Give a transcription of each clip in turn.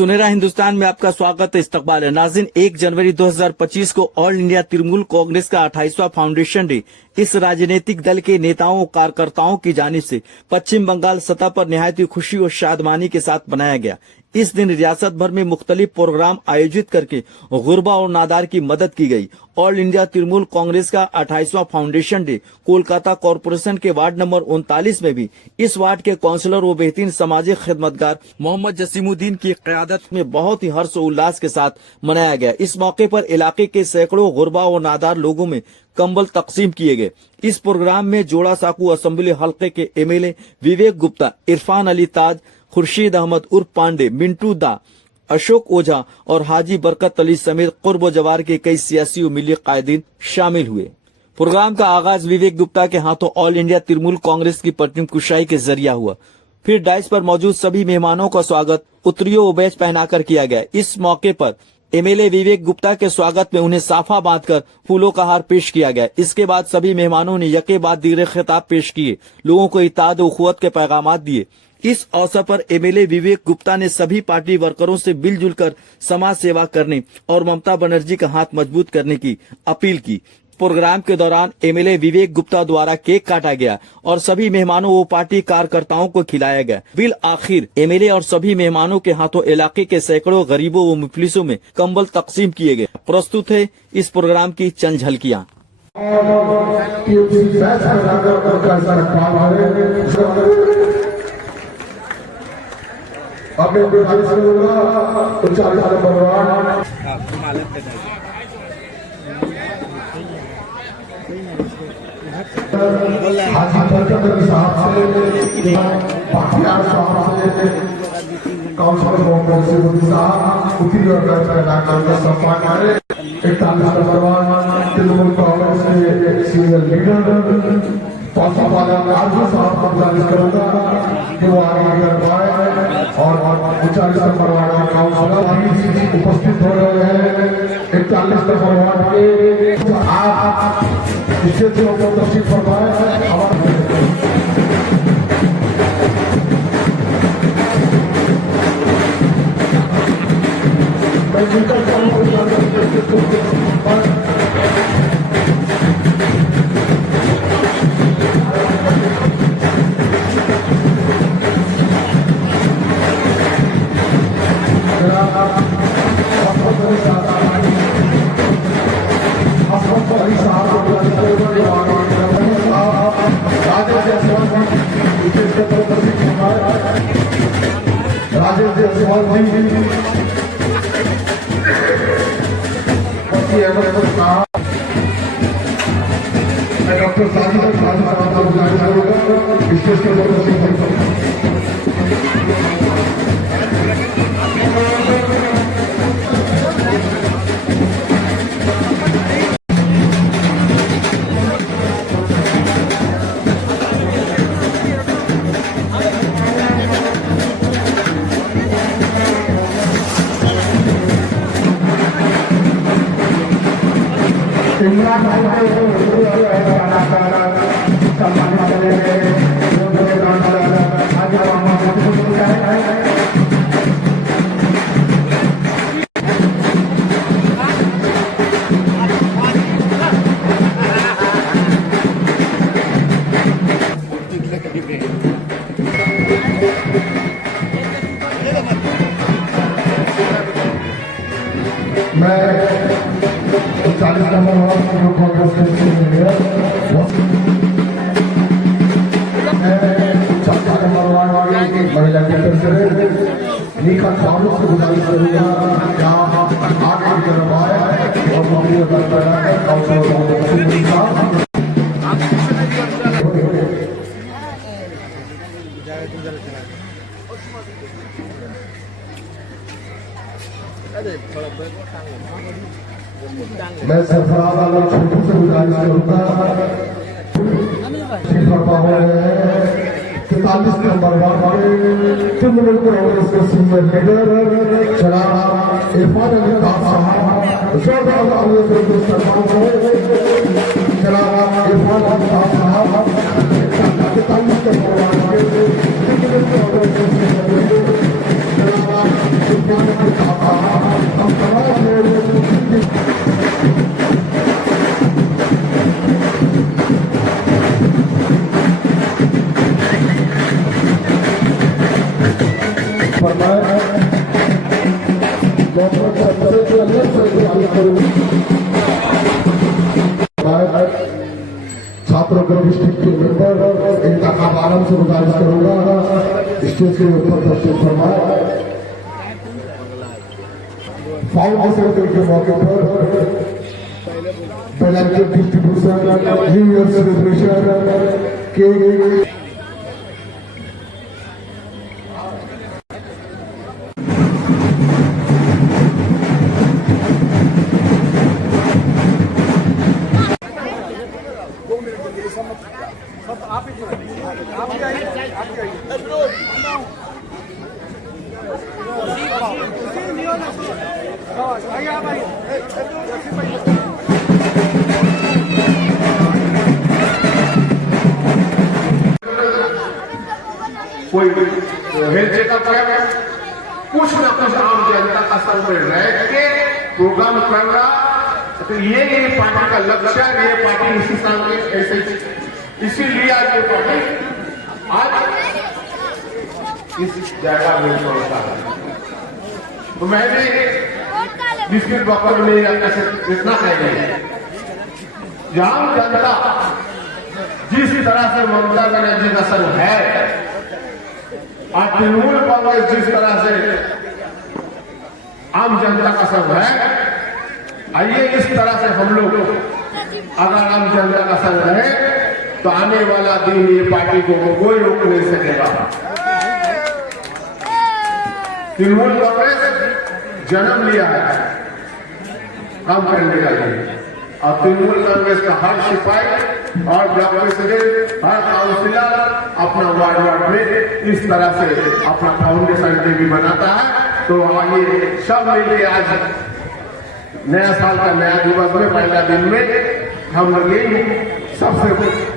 सुनहरा हिंदुस्तान में आपका स्वागत है। इस्तकबाल है नाज़रीन। 1 जनवरी 2025 को ऑल इंडिया तृणमूल कांग्रेस का 28वां फाउंडेशन डे इस राजनीतिक दल के नेताओं और कार्यकर्ताओं की जानिब से पश्चिम बंगाल सतह पर निहायत ही खुशी और शादमानी के साथ मनाया गया। इस दिन रियासत भर में मुख्तलिफ प्रोग्राम आयोजित करके गुरबा और नादार की मदद की गई। ऑल इंडिया तृणमूल कांग्रेस का 28वां फाउंडेशन डे कोलकाता कॉरपोरेशन के वार्ड नंबर 39 में भी इस वार्ड के काउंसलर व बेहतरीन समाजी खिदमतगार मोहम्मद जसीमुद्दीन की क़यादत में बहुत ही हर्ष और उल्लास के साथ मनाया गया। इस मौके पर इलाके के सैकड़ों गुरबा और नादार लोगों में कंबल तकसीम किए गए। इस प्रोग्राम में जोड़ा साकू असेंबली हल्के के MLA विवेक गुप्ता, इरफान अली ताज, खुर्शीद अहमद उर्फ पांडे, मिंटू दा, अशोक ओझा और हाजी बरकत अली समेत कुर्ब जवार के कई सियासी और मिली कायदीन शामिल हुए। प्रोग्राम का आगाज विवेक गुप्ता के हाथों ऑल इंडिया तृणमूल कांग्रेस की प्रतिम कुशाई के जरिया हुआ। फिर डाइस पर मौजूद सभी मेहमानों का स्वागत उत्तरियों व बैच पहनाकर किया गया। इस मौके पर MLA विवेक गुप्ता के स्वागत में उन्हें साफा बांधकर फूलों का हार पेश किया गया। इसके बाद सभी मेहमानों ने यके बाद दीगर खिताब पेश किए, लोगों को इत्तेहाद व उखुवत के पैगामात दिए। इस अवसर पर MLA विवेक गुप्ता ने सभी पार्टी वर्करों से मिलजुल कर समाज सेवा करने और ममता बनर्जी का हाथ मजबूत करने की अपील की। प्रोग्राम के दौरान MLA विवेक गुप्ता द्वारा केक काटा गया और सभी मेहमानों व पार्टी कार्यकर्ताओं को खिलाया गया। बिल आखिर MLA और सभी मेहमानों के हाथों इलाके के सैकड़ों गरीबों व मुफलिसों में कंबल तकसीम किए गए। प्रस्तुत है इस प्रोग्राम की चंद झलकियाँ। तृणमूल कांग्रेस के सीनियर लीडर करूंगा कि वो आगे कर पाए और नंबर वार्ड काउंसलर उपस्थित हो रहे हैं। 41 नंबर वार्ड के आप स्टेज को तशरीफ फरमाएं। डॉक्टर साजिद मैं 40 नंबर वार्ड कांग्रेस के महिला नीखा फारूक से गुजारिश करूंगा क्या आगे की तरफ आए और मैं सरफराज आलम छोटू से गुजारिश करूंगा 43 नंबर वार्ड के तृणमूल कांग्रेस के सीनियर लीडर जनाब इरफान अली ताज साहब जनाब इरफान अली ताज साहब 43 नंबर वार्ड के छात्रों को डिस्ट्रिक्ट के मेंबर इनका आवारन से गुजारिश करूंगा स्टेज के ऊपर तशरीफ फरमाए। फाउंडेशन डे के मौके पर blanket distribution, new year celebration के कोई हेल्थ चेकअप है, कुछ न कुछ आम जनता का सर में रह के प्रोग्राम कर रहा। तो ये पार्टी का लक्ष्य है, ये पार्टी इसी साल में ऐसे इसीलिए आज ये पार्टी आज इस जगह में पहुंचा है। तो मैं भी जिसके वक्तव्य में इतना कहेंगे, जहां जनता जिस तरह से ममता बनर्जी का सर है और तृणमूल कांग्रेस जिस तरह से आम जनता का सब है, आइए इस तरह से हम लोग अगर आम जनता का संग रहे तो आने वाला दिन ये पार्टी को कोई रोक नहीं सकेगा। तृणमूल कांग्रेस जन्म लिया है काम करने का लिए, और तृणमूल कांग्रेस का हर सिपाही और ब्लॉक प्रेसिडेंट, हर काउंसिलर अपना वार्ड में इस तरह से अपना फाउंडेशन डे भी बनाता है। तो आइए सब मिलकर आज नया साल का नया दिवस में पहला दिन में हम लोग यही सबसे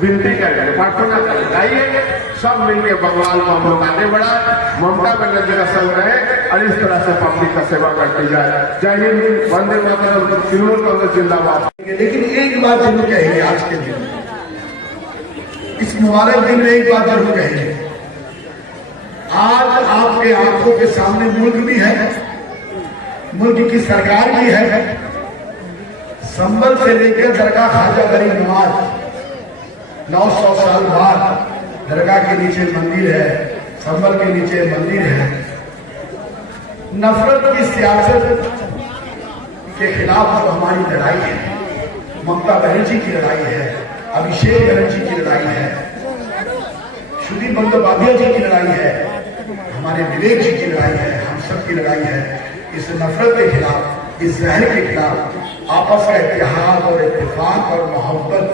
विनती करेंगे, प्रार्थना करेंगे, आइए सब मिलकर भगवान को हम लोग आगे बढ़ाए, ममता बनर्जी का संग रहे और इस तरह से पब्लिक का सेवा करते जाए। जय हिंद, वंदे मातरम, तृणमूल कांग्रेस जिंदाबाद। लेकिन एक बात जरूर कहेंगे आज के दिन, इस मुबारक दिन में एक बात जरूर कहेंगे, आज आपके आंखों के सामने मुल्क भी है, मुल्क की सरकार भी है। संभल से लेकर दरगाह ख्वाजा गरीब नवाज 900 साल बाद दरगाह के नीचे मंदिर है, संभल के नीचे मंदिर है। नफरत की सियासत के खिलाफ जो हमारी लड़ाई है, ममता बनर्जी की लड़ाई है, अभिषेक बनर्जी की लड़ाई है, सुदीप बंदोपाध्याय जी की लड़ाई है, हमारे विवेक जी की लड़ाई है, हम सब की लड़ाई है। इस नफरत के खिलाफ, इस जहर के खिलाफ आपस का इत्तेहाद और इत्तेफाक और मोहब्बत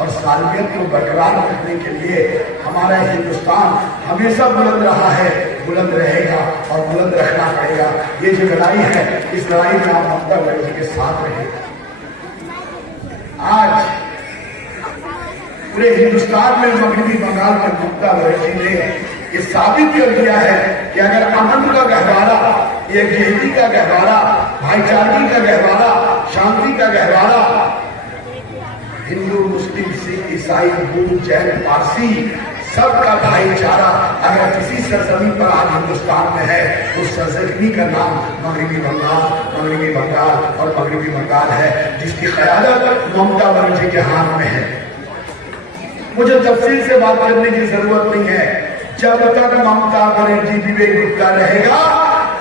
और सालमियत को बरकरार रखने के लिए हमारा हिंदुस्तान हमेशा बुलंद रहा है, बुलंद रहेगा और बुलंद रखना पड़ेगा। ये जो लड़ाई है, इस लड़ाई में आप ममता बनर्जी के साथ रहे। आज पूरे हिंदुस्तान में, मगरबी बंगाल में ममता बनर्जी ने ये साबित कर दिया है कि अगर अमन का गहवारा, एकजुटता का गहवारा, भाईचारे का गहवारा, शांति का गहवारा, हिंदू, मुस्लिम, सिख, ईसाई, बुद्ध, जैन, पारसी सबका भाईचारा अगर किसी सरजमीन पर आज हिंदुस्तान में है, उस सरजमीन का नाम मगरबी बंगाल और मगरबी बंगाल है, जिसकी क़यादत ममता बनर्जी के हाथ में है। मुझे तफसील से बात करने की जरूरत नहीं है। जब तक ममता बनर्जी विवेक गुप्ता रहेगा,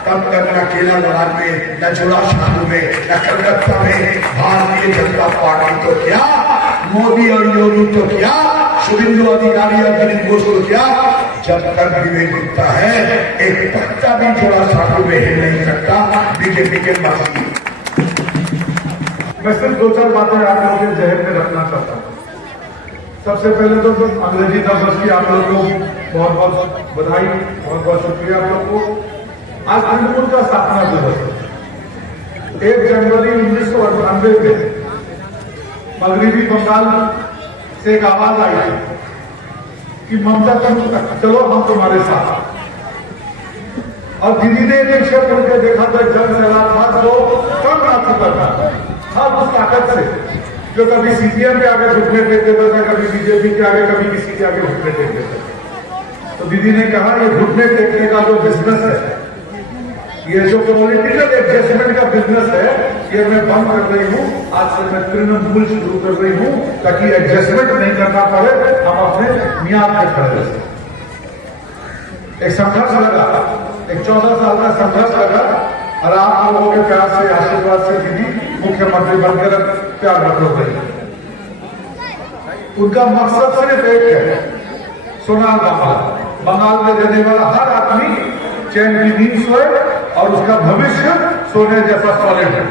तब तक न केला मैदान में, न जोड़ा शाहू में, न कलकत्ता में भारतीय जनता पार्टी तो क्या, मोदी और योगी तो क्या, शुभेंदु अधिकारी और दिलीप घोष तो क्या, जब तक विवेक गुप्ता है एक पत्ता भी जोड़ा शाहू में हिल नहीं सकता बीजेपी के पास। मैं सिर्फ दो चार बातें आप लोगों के जहन में रखना चाहता हूँ। सबसे पहले तो अंग्रेजी नववर्ष की आप लोगों को बहुत बहुत बधाई, बहुत बहुत शुक्रिया आप लोगों को। आज तृणमूल का स्थापना दिवस है। 1 जनवरी 1998 में मगरबी बंगाल से एक आवाज आई कि ममता चलो हम तुम्हारे साथ, और दीदी ने एक शब्द उनके देखा था, जब सैलाब था तो कम आ चुका था, अब उस ताकत से जो कभी सीपीएम के आगे घुटने टेक देता था, कभी बीजेपी के आगे, कभी किसी के आगे घुटने टेक देता था। तो दीदी ने कहा ये घुटने टेकने का जो बिजनेस है, ये जो पॉलिटिकल एडजस्टमेंट का बिजनेस है, ये मैं बंद कर रही हूँ। आज से मैं तृणमूल शुरू कर रही हूँ ताकि एडजस्टमेंट नहीं करना पड़े, हम अपने मियाद पे खड़े रह सकें। एक संघर्ष लगा, एक 14 साल का संघर्ष लगा, और आप लोगों के प्यार से, आशीर्वाद से दीदी मुख्यमंत्री बनकर प्यार बटोर रही है। उनका मकसद सिर्फ एक है, सोनार बंगाल में रहने वाला हर आदमी चैन की नींद सोए और उसका भविष्य सोने जैसा सॉलिड है।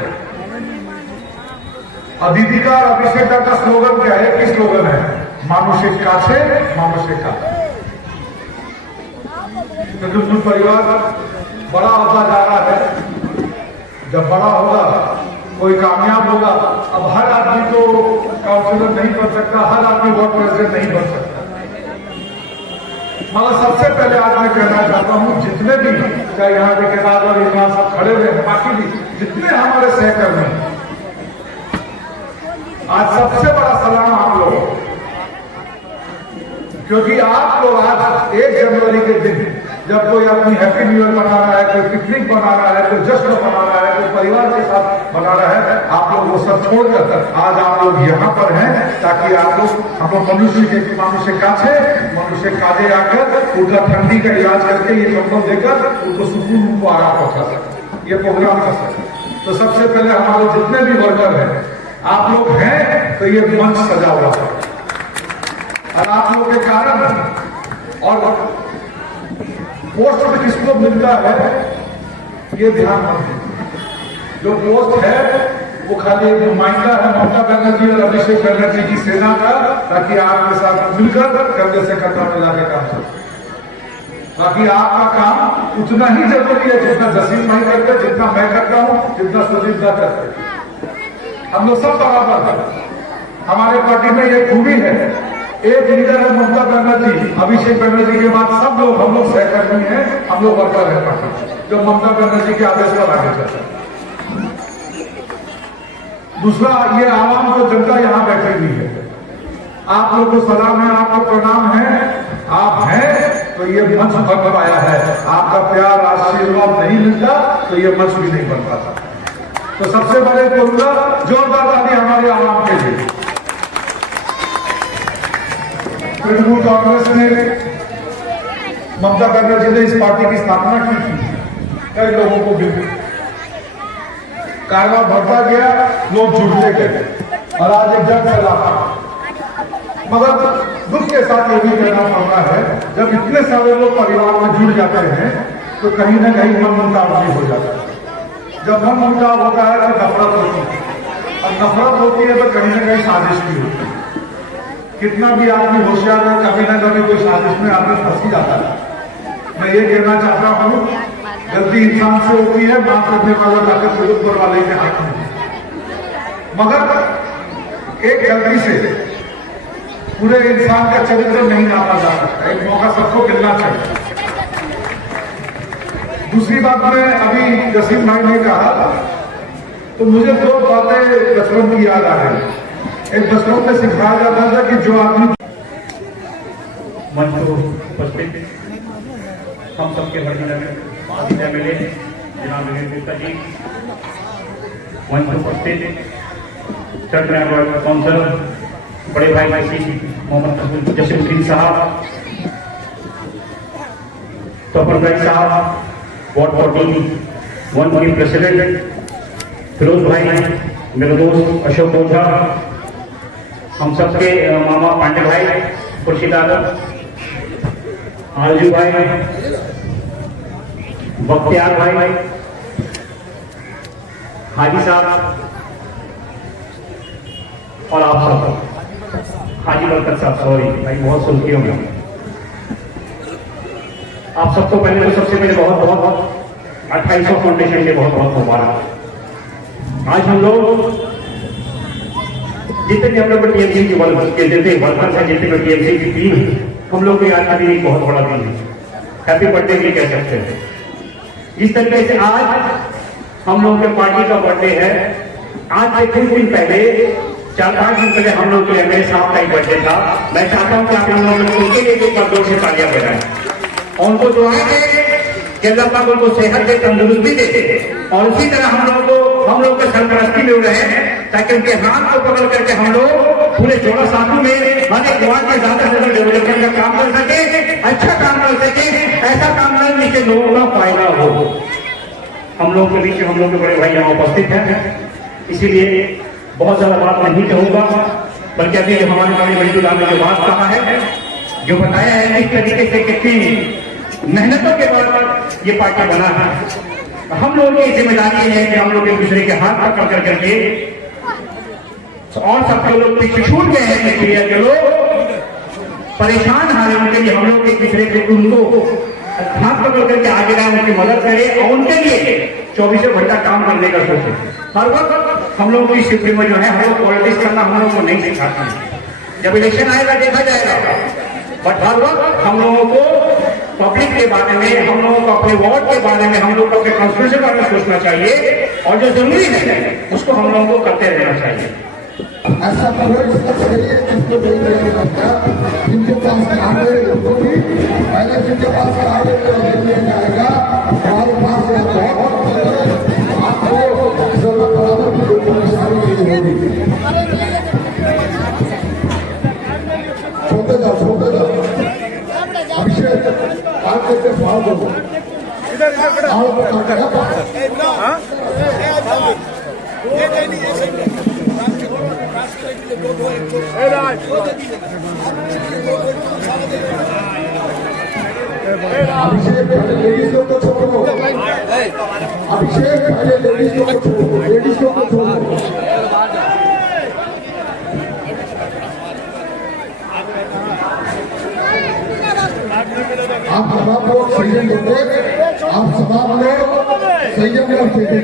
और दीदी का और अभिषेक का स्लोगन क्या है? कि स्लोगन है मानुषिक काछे मानुषिक का। तृणमूल परिवार बड़ा होता जा रहा है, जब बड़ा होगा कोई कामयाब होगा। अब हर आदमी तो काउंसिलर नहीं बन सकता, हर आदमी वार्ड प्रेसिडेंट नहीं बन सकता। मगर सबसे पहले आज मैं कहना चाहता हूं, जितने भी चाहे यहाँ के केदार और इमरान साहब खड़े हुए, बाकी भी जितने हमारे सहकर्मी, आज सबसे बड़ा सलाम आप लोगों को, क्योंकि आप लोग आज 1 जनवरी के दिन जब कोई अपनी हैप्पी न्यू ईयर मना रहा है, कोई पिकनिक मना रहा है, कोई जश्न मना रहा है, कोई परिवार के साथ मना रहा है, आप लोग वो सब छोड़कर आज आप लोग यहाँ पर हैं ताकि आप लोग, हम लोग मनुष्य काछे मनुष्य काजे आकर उनका ठंडी का इलाज करके ये कंबल देकर उनको सुकून, उनको आराम पहुंचा सके, ये प्रोग्राम कर सके। तो सबसे पहले हमारे जितने भी वर्कर हैं, आप लोग हैं तो ये मंच सजा हुआ है, और आप लोग के कारण और पोस्ट में किसको मिलता है ये ध्यान रखें। जो पोस्ट है वो खाली एक नुमाइंदा है ममता बनर्जी और अभिषेक बनर्जी की सेना का, ताकि आपके साथ मिलकर कंधे से कंधा मिला के काम चले। बाकी आपका काम उतना ही जरूरी है जितना जसीम भाई करते हैं, जितना मैं करता हूं, जितना सुजीत दा करते हैं। हम लोग सब बराबर हैं। हमारे पार्टी में ये खूबी है, एक लीडर है ममता बनर्जी, अभिषेक बनर्जी के बाद सब लोग, हम लोग सहकर्मी हैं, हम लोग वर्कर हैं पार्टी, जो ममता बनर्जी के आदेश पर आगे चलता है। दूसरा, ये आवाम जो जनता यहाँ बैठी हुई है, आप लोग को सलाम है, आपको प्रणाम है। आप हैं तो ये मंच बन पाया है, आपका प्यार आशीर्वाद नहीं मिलता तो ये मंच भी नहीं बन पाता। तो सबसे बड़े बोलूंगा, जोरदार ताली हमारे आवाम के लिए। तृणमूल कांग्रेस ने, ममता बनर्जी ने इस पार्टी की स्थापना की थी, कई लोगों को मिल कारवा बढ़ता गया, लोग जुड़ते गए और आज एक जन फैला। मगर दुख के साथ ये भी कहना पड़ रहा है, जब इतने सारे लोग परिवार में जुड़ जाते हैं तो कहीं ना कहीं मन मुटाव भी हो जाता है। जब मन मुटाव होता है तो नफरत होती है, और नफरत होती है तो कहीं ना कहीं साजिश भी होती है। कितना भी आदमी होशियार है, कभी ना कभी कोई साजिश में आदमी फंस ही जाता है। मैं ये कहना चाहता हूँ, गलती इंसान से होती है, माफ करने वाला ताकत के ऊपर वाले के हाथ में। मगर एक गलती से पूरे इंसान का चरित्र नहीं नापा जा सकता, एक मौका सबको मिलना चाहिए। दूसरी बात में अभी जसीम भाई ने कहा तो मुझे 2 बातें बचपन की याद आ रही। एक बचपन में सिखाया जाता था कि जो आदमी मंच को उपस्थित हम सबके बड़े मिले जनाब गुप्ता जी, मंच को उपस्थित काउंसिलर बड़े भाई मोहम्मद जसीमुद्दीन साहब, तोपर भाई साहब, वार्ड 41 की प्रेसिडेंट फिरोज भाई, मेरे दोस्त अशोक ओझा, हम सबके मामा पांडे भाई, खुर्शीद आलम, आरजू भाई, बख्तियार भाई, हाजी साहब और आप सब, हाजी बरकत साहब, सॉरी भाई बहुत सुनती हूँ मैं आप सबको। पहले तो सबसे पहले बहुत बहुत 2800 फाउंडेशन के बहुत बहुत मुबारक। आज हम लोग जितने भी हम लोग टीएमसी की वर्कर हैं, जितने भी टीएमसी की टीम है, हम लोग को आज का दिन एक बहुत बड़ा दिन है, हैप्पी बर्थडे भी कह सकते हैं। जिस तरीके से आज हम लोग के पार्टी का बर्थडे है, आज से कुछ दिन पहले 4-5 दिन पहले हम लोग के एमएलए साहब का एक बर्थडे था। मैं चाहता हूं कि आप लोग उनके लिए एक बार जोर से तालियां बजाएं और उनको दुआएं दें कि अल्लाह पाक उनको सेहत दे, तंदुरुस्ती दे। और इसी तरह हम लोग के सरपरस्ती में रहे हैं ताकि उनके हाथ को पकड़ करके हम लोग पूरे जोड़ा साधु में हर एक वार्ड में ज्यादा से ज्यादा डेवलपमेंट का काम कर सके, अच्छा काम कर सके, ऐसा काम करने से लोगों का फायदा हो। हम लोग के बीच हम लोग के बड़े भाई यहाँ उपस्थित हैं, इसीलिए बहुत ज्यादा बात नहीं कहूंगा, बल्कि अभी हमारे बड़ी बड़ी दुकान में जो बात कहा है, जो बताया है किस तरीके से कितनी मेहनतों के बाद ये पार्टी बना है। हम लोगों की जिम्मेदारी है कि हम लोग एक दूसरे के हाथ पकड़ कर करके और सब जो लोग पीछे छूट गए हैं निष्क्रिय के लोग परेशान हारे, उनके लिए हम लोग एक दूसरे के उनको हाथ पकड़ करके आगे जाए, उनकी मदद करें और उनके लिए 24 घंटा काम करने का सोचे। हर वक्त हम लोगों की शिफ्ट में जो है हम लोग पॉलिटिक्स करना हम लोग को नहीं सिखाते हैं। जब इलेक्शन आएगा देखा जाएगा, बट हर वक्त हम लोगों को पब्लिक के बारे में, हम लोगों को अपने वार्ड के बारे में, हम लोग को अपने कॉन्स्टिट्यूशन के बारे में सोचना चाहिए और जो जरूरी है उसको हम लोगों को करते रहना चाहिए। ऐसा कोई शख्स नहीं है जिसको नहीं लगता, जिनके पास कागज उनको भी पहले जिनके पास कागज दिया जाएगा, हमारे पास आपको जरूरत बराबर की कोई परेशानी नहीं होगी। छोटे जाओ अभिषेक आज के सवाल दो अभिषेक पहले लेडीज को छोड़ो, अभिषेक पहले लेडीज को छोड़ो, लेडीज को छोड़ो। आप तमाम लोग संयम लोगे, आप तमाम लोग संयम रखेंगे।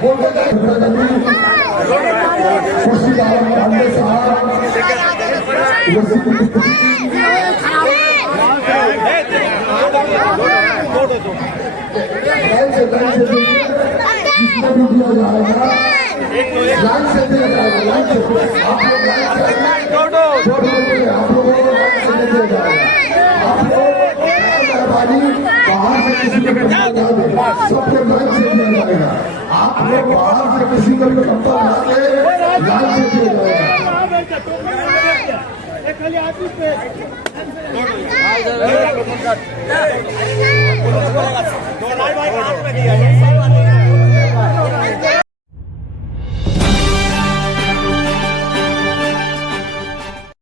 बोलते कुर्सी साहब जिसमें भी दिया जाएगा लाइन से दिया जाएगा, लाइन से आप लोग मेहरबानी बाहर से किसी को सबके लाइन से दिया जाएगा। आप लोग बाहर से किसी को भी कंपा ना दे, लाइन से दिया जाएगा।